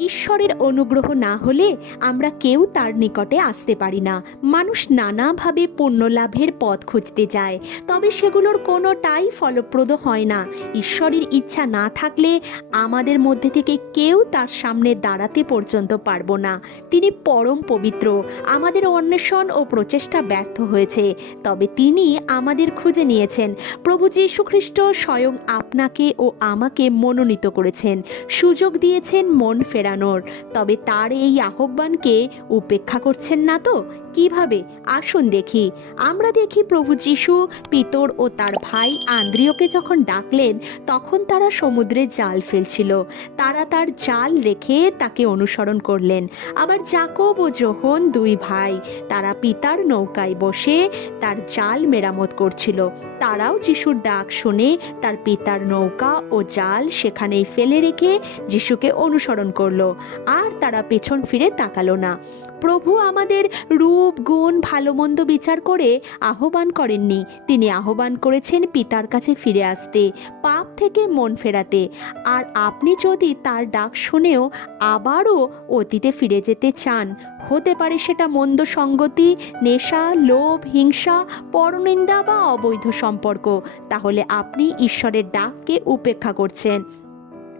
ঈশ্বরের অনুগ্রহ না হলে আমরা কেউ তার নিকটে আসতে পারি না। মানুষ নানাভাবে পুণ্য লাভের পথ খুঁজতে যায়, তবে সেগুলোর কোনোটাই ফলপ্রদ হয় না। ঈশ্বরের ইচ্ছা না থাকলে আমাদের মধ্যে থেকে কেউ তার সামনে দাঁড়াতে পর্যন্ত পারবো না। তিনি পরম পবিত্র। আমাদের অন্বেষণ ও প্রচেষ্টা ব্যর্থ হয়েছে, তবে তিনি আমাদের খুঁজে নিয়েছেন। প্রভু যীশু খ্রিস্ট স্বয়ং আপনাকে ও আমাকে মনোনীত করেছেন, সুযোগ দিয়েছেন মন ফেরানোর। তবে তার এই আহ্বানকে উপেক্ষা করছেন না তো? কিভাবে? আসুন দেখি। আমরা দেখি প্রভু যীশু পিতর ও তার ভাই আন্দ্রিয়কে যখন ডাকলেন, তখন তারা সমুদ্রে জাল ফেলছিল। তারা তার জাল রেখে তাকে অনুসরণ করলেন। আবার যাকব ও যোহন দুই ভাই, তারা পিতার নৌকায় বসে তার জাল মেরামত করছিল। তারাও যিশুর ডাক শুনে তার পিতার নৌকা ও জাল সেখানেই ফেলে রেখে যিশুকে অনুসরণ করলো, আর তারা পেছন ফিরে তাকালো না। প্রভু আমাদের রূপ, গুণ, ভালো মন্দ বিচার করে আহ্বান করেননি। তিনি আহ্বান করেছেন পিতার কাছে ফিরে আসতে, পাপ থেকে মন ফেরাতে। আর আপনি যদি তার ডাক শুনেও আবারও অতীতে ফিরে যেতে চান, হতে পারে সেটা মন্দ সঙ্গতি, নেশা, লোভ, হিংসা, পরনিন্দা বা অবৈধ সম্পর্ক, তাহলে আপনি ঈশ্বরের ডাককে উপেক্ষা করছেন।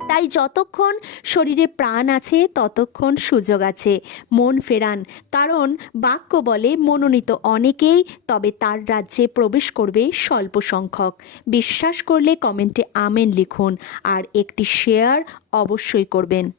তাই যতক্ষণ শরীরে প্রাণ আছে ততক্ষণ সুযোগ আছে। মন ফেরান, কারণ বাক্য বলে মনোনীত অনেকেই, তবে তার রাজ্যে প্রবেশ করবে স্বল্প সংখ্যক। বিশ্বাস করলে কমেন্টে আমেন লিখুন, আর একটি শেয়ার অবশ্যই করবেন।